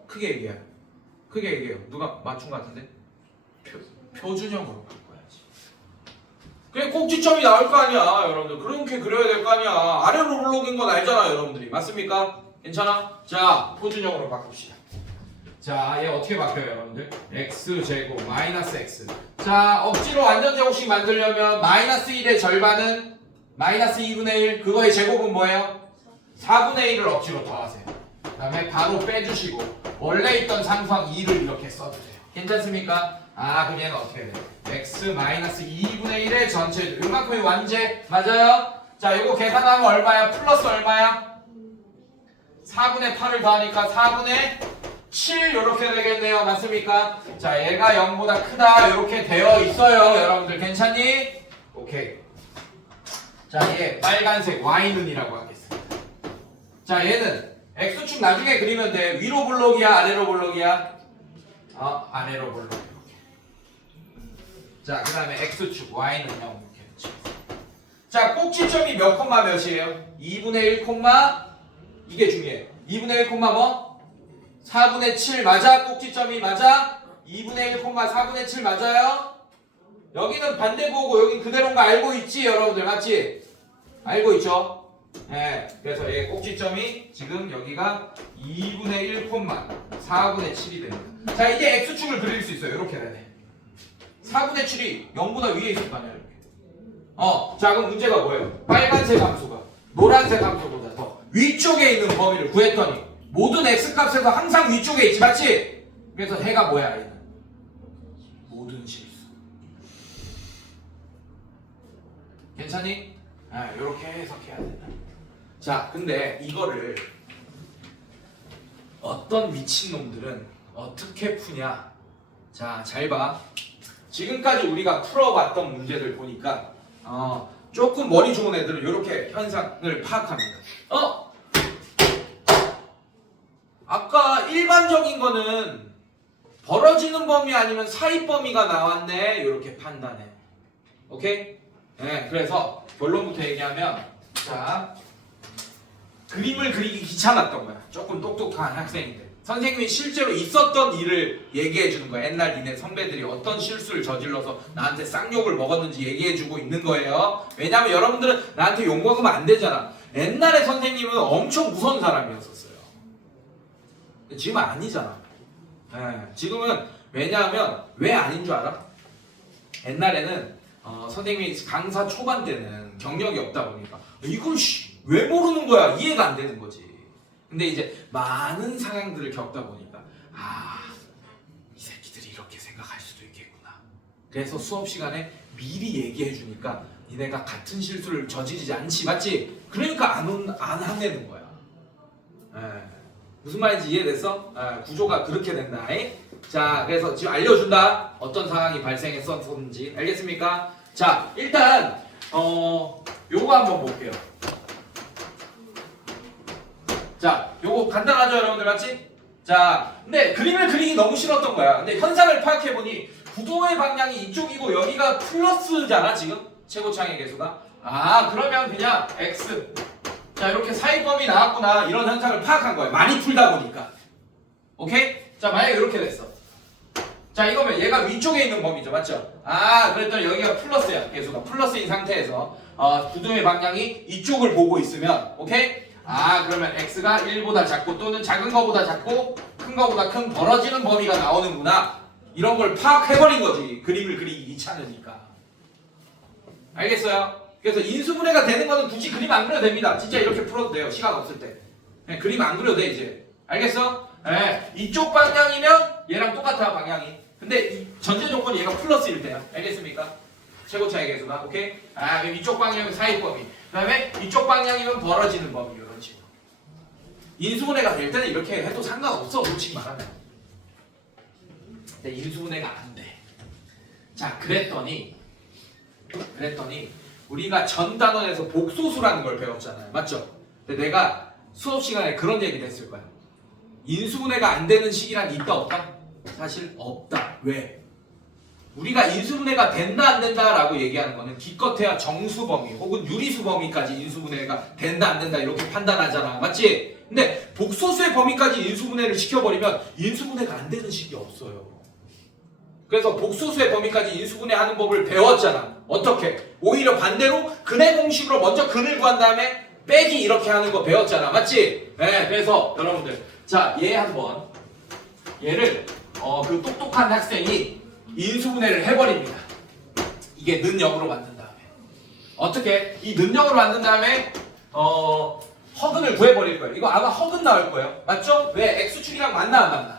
크게 얘기해. 크게 얘기해요. 누가 맞춘 것 같은데? 표준형으로 바꿔야지. 그냥 꼭지점이 나올 거 아니야, 여러분들. 그렇게 그려야 될 거 아니야. 아래로 블록인 건 알잖아, 여러분들이. 맞습니까? 괜찮아? 자, 표준형으로 바꿉시다. 자, 얘 어떻게 바뀌어요, 여러분들? x제곱 마이너스 x. 자, 억지로 완전제곱식 만들려면 마이너스 1의 절반은 마이너스 2분의 1. 그거의 제곱은 뭐예요? 4분의 1을 억지로 더하세요. 그 다음에 바로 빼주시고 원래 있던 상수항 2를 이렇게 써주세요. 괜찮습니까? 아, 그럼 얘는 어떻게 돼요? x 마이너스 2분의 1의 전체 요만큼이 완제 맞아요? 자, 이거 계산하면 얼마야? 플러스 얼마야? 4분의 8을 더하니까 4분의 7 이렇게 되겠네요. 맞습니까? 자, 얘가 0보다 크다 이렇게 되어 있어요. 여러분들 괜찮니? 오케이. 자, 얘 빨간색 y는이라고 하겠습니다. 자, 얘는 x축 나중에 그리면 돼. 위로 블록이야, 아래로 블록이야? 아래로 블록. 자, 그 다음에 x축 y는 0 이렇게. 자, 꼭지점이 몇 콤마 몇이에요? 2분의 1 콤마 이게 중요해. 2분의 1 콤마 뭐? 4분의 7 맞아? 꼭지점이 맞아? 2분의 1 콤마 4분의 7 맞아요? 여기는 반대보고 여긴 그대로인 거 알고 있지 여러분들 맞지? 알고 있죠? 네, 그래서 얘 꼭지점이 지금 여기가 2분의 1 콤마 4분의 7이 됩니다. 자, 이제 x축을 그릴 수 있어요. 이렇게 되네. 4분의 7이 0보다 위에 있을 거 아니야 이렇게. 자, 그럼 문제가 뭐예요? 빨간색 함수가 노란색 함수보다 더 위쪽에 있는 범위를 구했더니 모든 x값에서 항상 위쪽에 있지 맞지? 그래서 해가 뭐야 얘는? 모든 실수. 괜찮니? 이렇게 해석해야 된다. 자, 근데 이거를 어떤 미친놈들은 어떻게 푸냐? 자, 잘 봐. 지금까지 우리가 풀어봤던 문제들 보니까 조금 머리 좋은 애들은 이렇게 현상을 파악합니다. 아까 일반적인 거는 벌어지는 범위 아니면 사이 범위가 나왔네 이렇게 판단해. 오케이? 네, 그래서 결론부터 얘기하면 자, 그림을 그리기 귀찮았던 거야. 조금 똑똑한 학생인데 선생님이 실제로 있었던 일을 얘기해 주는 거야. 옛날 니네 선배들이 어떤 실수를 저질러서 나한테 쌍욕을 먹었는지 얘기해 주고 있는 거예요. 왜냐면 여러분들은 나한테 욕 먹으면 안 되잖아. 옛날에 선생님은 엄청 무서운 사람이었었어요. 지금은 아니잖아. 지금은 왜냐하면 왜 아닌 줄 알아? 옛날에는 선생님이 강사 초반 때는 경력이 없다 보니까 이걸 왜 모르는 거야? 이해가 안 되는 거지. 근데 이제 많은 상황들을 겪다 보니까 이 새끼들이 이렇게 생각할 수도 있겠구나. 그래서 수업 시간에 미리 얘기해 주니까 니네가 같은 실수를 저지르지 않지, 맞지? 그러니까 안 혼내는 거야. 무슨 말인지 이해됐어? 구조가 그렇게 된다. 자, 그래서 지금 알려준다. 어떤 상황이 발생했었는지. 알겠습니까? 자, 일단 요거 한번 볼게요. 자, 요거 간단하죠, 여러분들 맞지? 자, 근데 그림을 그리기 너무 싫었던 거야. 근데 현상을 파악해보니 구도의 방향이 이쪽이고 여기가 플러스잖아, 지금? 최고창의 개수가. 그러면 그냥 x. 자, 이렇게 사이범위 나왔구나. 이런 현상을 파악한 거예요. 많이 풀다 보니까. 오케이? 자, 만약에 이렇게 됐어. 자, 이거면 얘가 위쪽에 있는 범위죠. 맞죠? 그랬더니 여기가 플러스야. 개수가 플러스인 상태에서 구도의 방향이 이쪽을 보고 있으면 오케이? 그러면 x가 1보다 작고 또는 작은 거보다 작고 큰 거보다 큰 벌어지는 범위가 나오는구나. 이런 걸 파악해버린 거지. 그림을 그리기 귀찮으니까. 알겠어요? 그래서 인수분해가 되는 거는 굳이 그림 안 그려도 됩니다. 진짜 이렇게 풀어도 돼요. 시간 없을 때. 그림 안 그려도 돼 이제. 알겠어? 이쪽 방향이면 얘랑 똑같아 방향이. 근데 전제 조건이 얘가 플러스일 때야. 알겠습니까? 최고차의 개수가. 오케이? 그럼 이쪽 방향은 사이 범위. 그 다음에 이쪽 방향이면 벌어지는 범위. 이런 식으로. 인수분해가 될 때는 이렇게 해도 상관없어. 솔직히 말하면. 근데 인수분해가 안 돼. 자, 그랬더니 우리가 전 단원에서 복소수라는 걸 배웠잖아요. 맞죠? 근데 내가 수업 시간에 그런 얘기를 했을 거야. 인수분해가 안 되는 시기란 있다 없다? 사실 없다. 왜? 우리가 인수분해가 된다 안 된다라고 얘기하는 거는 기껏해야 정수 범위 혹은 유리수 범위까지 인수분해가 된다 안 된다 이렇게 판단하잖아. 맞지? 근데 복소수의 범위까지 인수분해를 시켜버리면 인수분해가 안 되는 식이 없어요. 그래서 복소수의 범위까지 인수분해하는 법을 배웠잖아. 어떻게? 오히려 반대로 근의 공식으로 먼저 근을 구한 다음에 빼기 이렇게 하는 거 배웠잖아. 맞지? 네, 그래서 여러분들 자, 얘를 그 똑똑한 학생이 인수분해를 해버립니다. 이게 는역으로 만든 다음에 어떻게? 이 는역으로 만든 다음에 허근을 구해버릴 거예요. 이거 아마 허근 나올 거예요. 맞죠? 왜? x축이랑 만나 안 만나?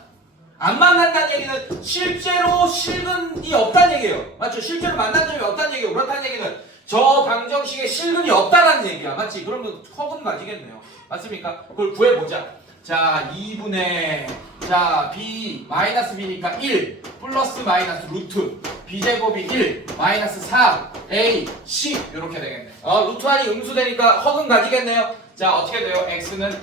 안 만난다는 얘기는 실제로 실근이 없다는 얘기예요. 맞죠? 실제로 만난 점이 없다는 얘기예요. 그렇다는 얘기는 저 방정식에 실근이 없다는 얘기야. 맞지? 그러면 허근 가지겠네요. 맞습니까? 그걸 구해보자. 자, 2분의 자 b 마이너스 b니까 1 플러스 마이너스 루트 b제곱이 1 마이너스 4 a c 이렇게 되겠네. 루트 안이 음수되니까 허근 가지겠네요. 자, 어떻게 돼요? x는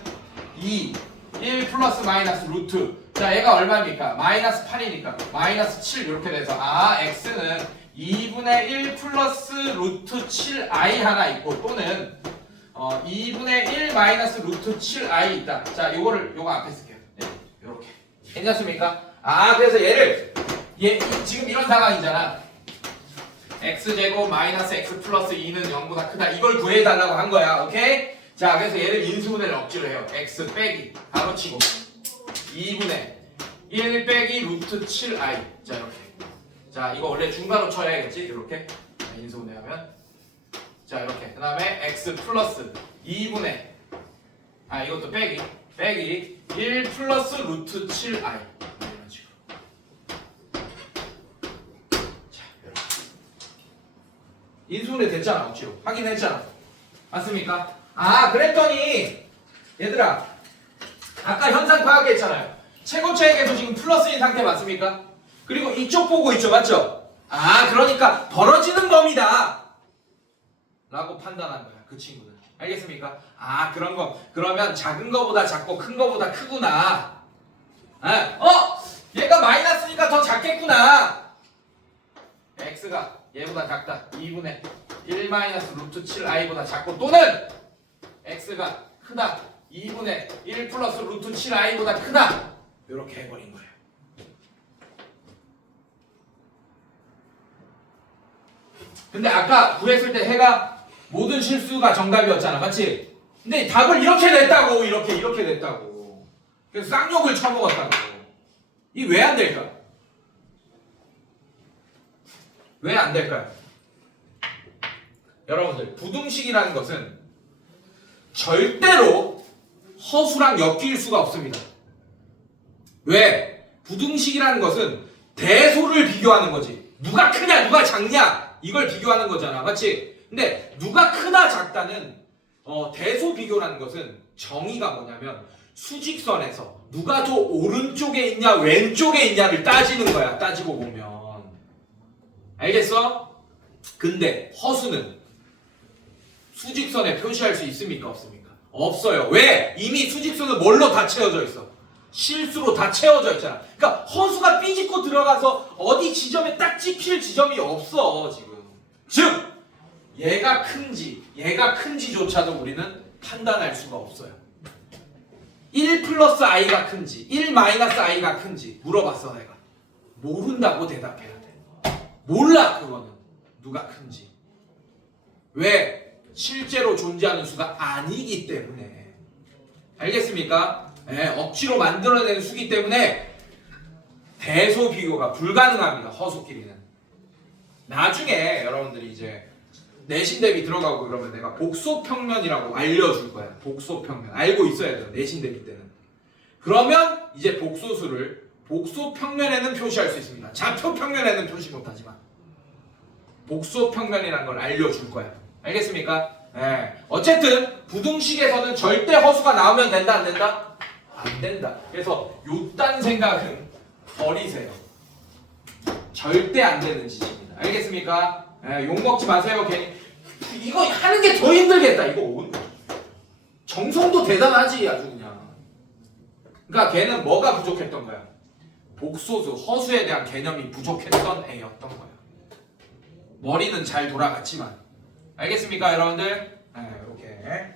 2 1 플러스 마이너스 루트 자, 얘가 얼마입니까? 마이너스 8이니까 마이너스 7 이렇게 돼서 x는 2분의 1 플러스 루트 7i 하나 있고 또는 2분의 1 마이너스 루트 7i 있다. 자, 요거 앞에 쓸게요. 네, 요렇게. 괜찮습니까? 그래서 얘 지금 이런 상황이잖아. x제곱 마이너스 x 플러스 2는 0보다 크다. 이걸 구해달라고 한 거야. 오케이? 자, 그래서 얘를 인수분해를 억지로 해요. x 빼기 바로 치고 2분의 1 빼기 루트 7i 자, 이렇게. 자, 이거 원래 중괄호 쳐야겠지? 이렇게. 인수분해하면 자, 이렇게. 그 다음에 x 플러스 2분의 이것도 빼기 1 플러스 루트 7i 이런 식으로. 자, 이렇게. 인수분해 됐잖아. 억지로. 확인했잖아. 맞습니까? 그랬더니 얘들아 아까 현상 파악했잖아요. 최고차액에서 지금 플러스인 상태 맞습니까? 그리고 이쪽 보고 있죠. 맞죠? 그러니까 벌어지는 범위다 라고 판단한 거야. 그 친구는. 알겠습니까? 그런 거. 그러면 작은 거보다 작고 큰 거보다 크구나. 얘가 마이너스니까 더 작겠구나. x가 얘보다 작다. 2분의 1 마이너스 루트 7i보다 작고 또는 x가 크다. 2분의 1 플러스 루트 7i보다 크다. 이렇게 해버린 거예요. 근데 아까 구했을 때 해가 모든 실수가 정답이었잖아. 맞지? 근데 답을 이렇게 냈다고. 이렇게 냈다고. 그래서 쌍욕을 쳐먹었다고. 이 왜 안 될까? 왜 안 될까요? 여러분들 부등식이라는 것은 절대로 허수랑 엮일 수가 없습니다. 왜? 부등식이라는 것은 대소를 비교하는 거지. 누가 크냐 누가 작냐 이걸 비교하는 거잖아. 맞지? 근데 누가 크다 작다는 대소 비교라는 것은 정의가 뭐냐면 수직선에서 누가 더 오른쪽에 있냐 왼쪽에 있냐를 따지는 거야. 따지고 보면. 알겠어? 근데 허수는 수직선에 표시할 수 있습니까? 없습니까? 없어요. 왜? 이미 수직선은 뭘로 다 채워져 있어? 실수로 다 채워져 있잖아. 그러니까 허수가 삐집고 들어가서 어디 지점에 딱 찍힐 지점이 없어 지금. 즉 얘가 큰지조차도 우리는 판단할 수가 없어요. 1 플러스 i가 큰지 1 마이너스 i가 큰지 물어봤어. 내가 모른다고 대답해야 돼. 몰라. 그거는 누가 큰지. 왜? 실제로 존재하는 수가 아니기 때문에. 알겠습니까? 억지로 만들어낸 수기 때문에 대소 비교가 불가능합니다. 허수끼리는. 나중에 여러분들이 이제 내신 대비 들어가고 그러면 내가 복소평면이라고 알려줄 거야. 복소평면. 알고 있어야 돼요. 내신 대비 때는. 그러면 이제 복소수를 복소평면에는 표시할 수 있습니다. 좌표평면에는 표시 못하지만 복소평면이라는 걸 알려줄 거야. 알겠습니까? 어쨌든 부등식에서는 절대 허수가 나오면 된다 안 된다? 안 된다. 그래서 요딴 생각은 버리세요. 절대 안 되는 짓입니다. 알겠습니까? 욕먹지 마세요. 괜히 이거 하는 게 더 힘들겠다. 이거 정성도 대단하지 아주 그냥. 그러니까 걔는 뭐가 부족했던 거야? 복소수, 허수에 대한 개념이 부족했던 애였던 거야. 머리는 잘 돌아갔지만. 알겠습니까 여러분들? 이렇게.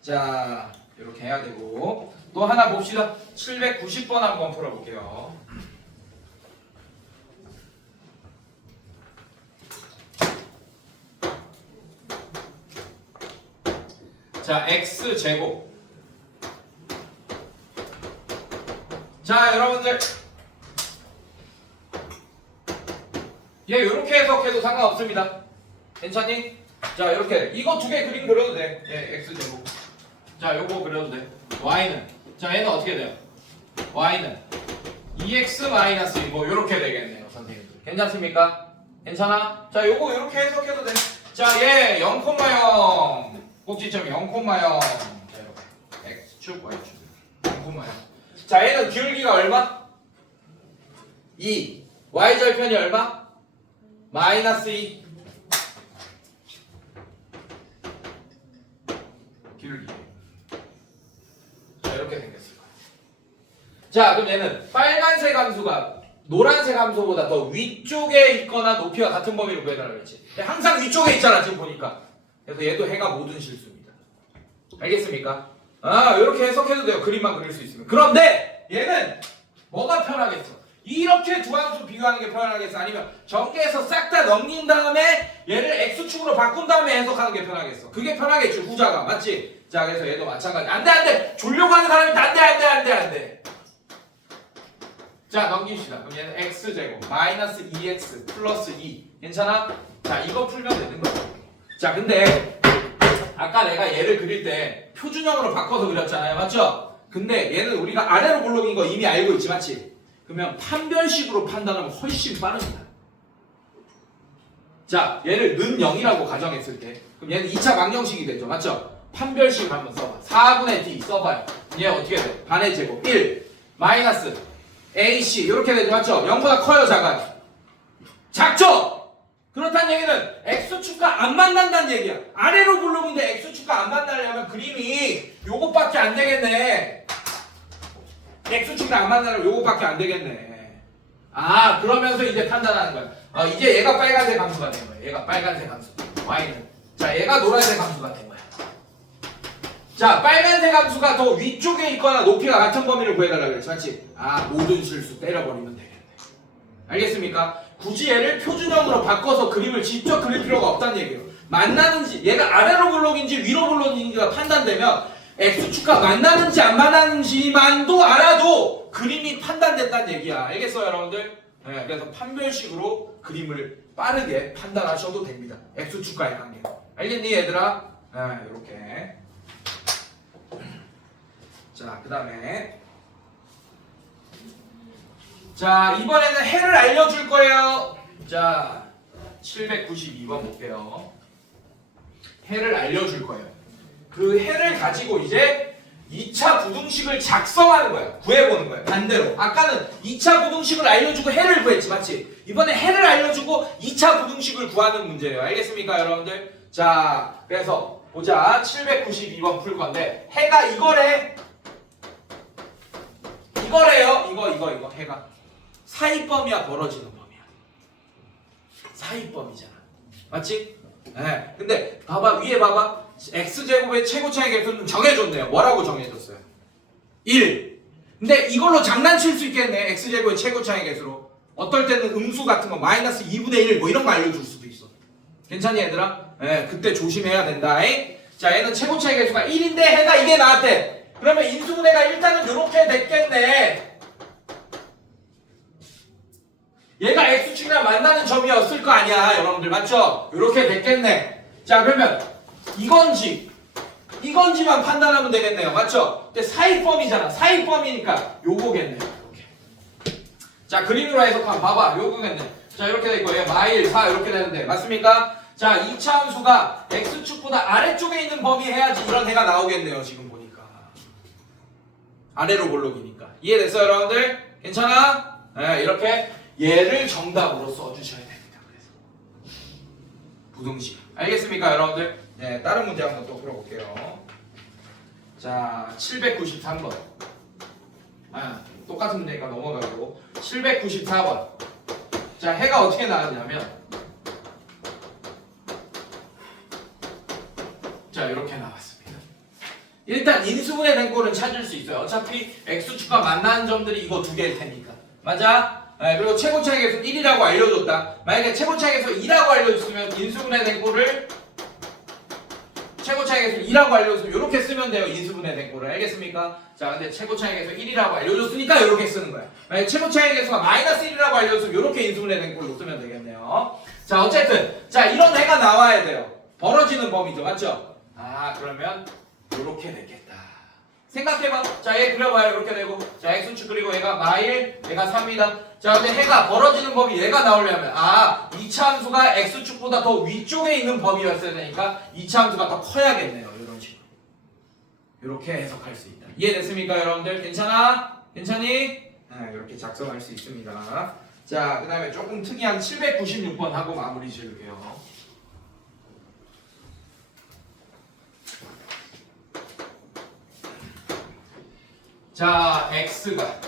자 이렇게 해야 되고 또 하나 봅시다. 790번 한번 풀어볼게요. 자, x제곱. 자, 여러분들 얘 이렇게 해석해도 상관없습니다. 괜찮니? 자, 이렇게 이거 두 개 그림 그려도 돼. 예, x제곱. 자, 요거 그려도 돼. y는 자, 얘는 어떻게 돼요? y는 2x-2 뭐 요렇게 되겠네요, 선생님들. 괜찮습니까? 괜찮아? 자, 요거 요렇게 해석해도 돼. 자, 얘 0,0 꼭지점 0,0 자, 이렇게 x축, y축 0,0 자, 얘는 기울기가 얼마? 2 y절편이 얼마? 마이너스 2 기울기. 자, 이렇게 생겼을 거야. 자, 그럼 얘는 빨간색 함수가 노란색 함수보다 더 위쪽에 있거나 높이가 같은 범위로 구해달라고 했지. 항상 위쪽에 있잖아, 지금 보니까. 그래서 얘도 해가 모든 실수입니다. 알겠습니까? 아, 이렇게 해석해도 돼요. 그림만 그릴 수 있으면. 그런데 얘는 뭐가 편하겠어? 이렇게 두 함수 비교하는 게 편하겠어? 아니면 전개해서 싹 다 넘긴 다음에 얘를 x축으로 바꾼 다음에 해석하는 게 편하겠어? 그게 편하겠지, 후자가. 맞지? 자, 그래서 얘도 마찬가지. 안 돼, 안 돼! 졸려고 하는 사람이 안 돼, 안 돼, 안 돼, 안 돼. 자, 넘깁시다. 그럼 얘는 x제곱 마이너스 2x 플러스 2. 괜찮아? 자, 이거 풀면 되는 거야. 자, 근데 아까 내가 얘를 그릴 때 표준형으로 바꿔서 그렸잖아요. 맞죠? 근데 얘는 우리가 아래로 볼록인 거 이미 알고 있지, 맞지? 그러면 판별식으로 판단하면 훨씬 빠릅니다. 자, 얘를 는 0이라고 가정했을 때 그럼 얘는 2차 방정식이 되죠. 맞죠? 판별식을 한번 써봐. 4분의 d 써봐요. 얘 어떻게 돼? 반의 제곱 1 마이너스 ac 이렇게 되죠. 맞죠? 0보다 커요, 작아요? 작죠? 그렇다는 얘기는 x축과 안 만난다는 얘기야. 아래로 볼록인데 x축과 안 만나려면 그림이 요것밖에 안 되겠네. x축이랑 안 만나려면 요것밖에 안 되겠네. 아, 그러면서 이제 판단하는 거야. 이제 얘가 빨간색 함수가 된 거야. 얘가 빨간색 함수. y는. 자, 얘가 노란색 함수가 된 거야. 자, 빨간색 함수가 더 위쪽에 있거나 높이가 같은 범위를 구해달라고 그랬지. 맞지? 아, 모든 실수 때려버리면 되겠네. 알겠습니까? 굳이 얘를 표준형으로 바꿔서 그림을 직접 그릴 필요가 없다는 얘기예요. 만나는지, 얘가 아래로 볼록인지 위로 볼록인지가 판단되면 x축과 만나는지 안 만나는지만도 알아도 그림이 판단된다는 얘기야. 알겠어요, 여러분들? 네, 그래서 판별식으로 그림을 빠르게 판단하셔도 됩니다. x축과의 관계. 알겠니, 얘들아? 네, 이렇게. 자, 그 다음에 자, 이번에는 해를 알려줄 거예요. 자, 792번 볼게요. 해를 알려줄 거예요. 그 해를 가지고 이제 2차 부등식을 작성하는 거야. 구해보는 거야. 반대로. 아까는 2차 부등식을 알려주고 해를 구했지. 맞지? 이번에 해를 알려주고 2차 부등식을 구하는 문제예요. 알겠습니까, 여러분들? 자, 그래서 보자. 792번 풀 건데 해가 이거래. 이거래요. 이거 해가. 사이범위야, 벌어지는 범위야. 사이범위잖아. 맞지? 네. 근데 봐봐, 위에 봐봐. x제곱의 최고차의 개수는 정해줬네요. 뭐라고 정해줬어요? 1. 근데 이걸로 장난칠 수 있겠네. x제곱의 최고차의 개수로. 어떨 때는 음수 같은 거 마이너스 2분의 1 뭐 이런 거 알려줄 수도 있어. 괜찮니, 얘들아? 네, 그때 조심해야 된다. 자, 얘는 최고차의 개수가 1인데 해가 이게 나왔대. 그러면 인수분해가 일단은 이렇게 됐겠네. 얘가 x축이랑 만나는 점이었을 거 아니야, 여러분들. 맞죠? 이렇게 됐겠네. 자, 그러면 이건지만 판단하면 되겠네요. 맞죠? 근데 사이범위잖아. 사이범위니까 요거겠네요. 이렇게. 자, 그림으로 해석하면 봐봐. 요거겠네. 자, 이렇게 될 거예요. 마일 4 이렇게 되는데. 맞습니까? 자, 2차 함수가 x축보다 아래쪽에 있는 범위 해야지 이런 해가 나오겠네요. 지금 보니까. 아래로 볼록이니까. 이해됐어요, 여러분들? 괜찮아? 네, 이렇게 얘를 정답으로 써주셔야 됩니다. 그래서 부등식. 알겠습니까, 여러분들? 네, 다른 문제 한번 또 풀어볼게요. 자, 793번. 똑같은 문제니까 넘어가고 794번. 자, 해가 어떻게 나왔냐면 자, 이렇게 나왔습니다. 일단 인수분해 된 꼴은 찾을 수 있어요. 어차피 x축과 만나는 점들이 이거 두 개일 테니까. 맞아? 네, 그리고 최고 차익에서 1이라고 알려줬다. 만약에 최고 차익에서 2라고 알려줬으면 인수분해 된 꼴을 최고 차익에서 2라고 알려줬으면 이렇게 쓰면 돼요. 인수분해 된 꼴을. 알겠습니까? 자, 근데 최고 차익에서 1이라고 알려줬으니까 이렇게 쓰는 거야. 만약에 최고 차익에서 마이너스 1이라고 알려줬으면 이렇게 인수분해 된 꼴로 쓰면 되겠네요. 자, 어쨌든 자 이런 애가 나와야 돼요. 벌어지는 범위죠. 맞죠? 아, 그러면 이렇게 되겠다. 생각해봐. 자, 얘 그려봐요. 이렇게 되고. 자, x축 그리고 얘가 마일, 얘가 3이다. 자, 근데 해가 벌어지는 범위 얘가 나오려면 이차 함수가 x축보다 더 위쪽에 있는 범위였어야 되니까 이차 함수가 더 커야겠네요. 이런 식으로. 이렇게 해석할 수 있다. 이해됐습니까, 여러분들? 괜찮아? 괜찮니? 네, 이렇게 작성할 수 있습니다. 자, 그 다음에 조금 특이한 796번 하고 마무리 지을게요. 자, x가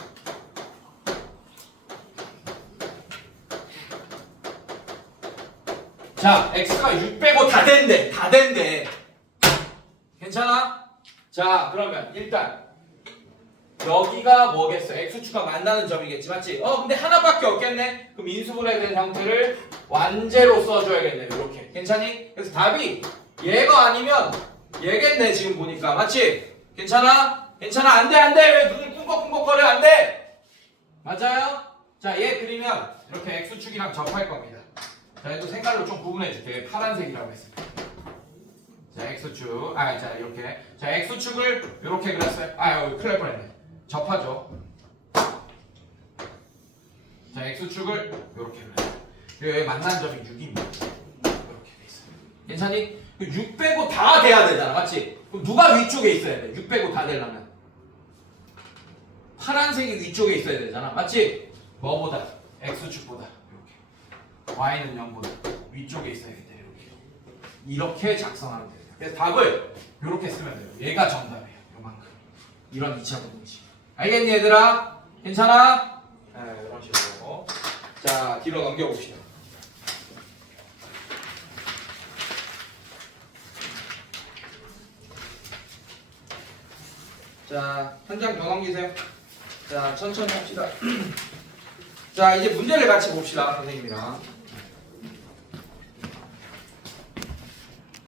x가 6 빼고 다 된대. 다 된대. 괜찮아? 자, 그러면 일단 여기가 뭐겠어? x축과 만나는 점이겠지, 맞지? 근데 하나밖에 없겠네? 그럼 인수분해 된 형태를 완제로 써줘야겠네, 이렇게. 괜찮니? 그래서 답이 얘가 아니면 얘겠네, 지금 보니까. 맞지? 괜찮아? 괜찮아? 안 돼, 안 돼! 왜 눈을 꿍꺽꿍꺽거려? 안 돼! 맞아요? 자, 얘 그리면 이렇게 x축이랑 접할 겁니다. 자, 얘도 색깔로 좀 구분해줄게. 파란색이라고 했습니다. 자, x축. 자, 이렇게. 자, x축을 이렇게 그렸어요. 큰일 날 뻔했네. 접하죠. 자, x축을 이렇게 그려요. 그리고 여기 만난 점이 6입니다. 이렇게 돼 있어요. 괜찮니? 6 빼고 다 돼야 되잖아. 맞지? 그럼 누가 위쪽에 있어야 돼? 6 빼고 다 되려면. 파란색이 위쪽에 있어야 되잖아. 맞지? 뭐보다? x축보다. 이렇게. y는 0보다. 위쪽에 있어야겠다. 이렇게 작성하면 돼요. 그래서 답을 이렇게 쓰면 돼요. 얘가 정답이에요. 요만큼. 이런 2차 부등식. 알겠니, 얘들아? 괜찮아? 네, 이런 식으로. 자, 뒤로 넘겨봅시다. 자, 한 장 더 넘기세요. 자, 천천히 합시다. 자, 이제 문제를 같이 봅시다, 선생님이랑.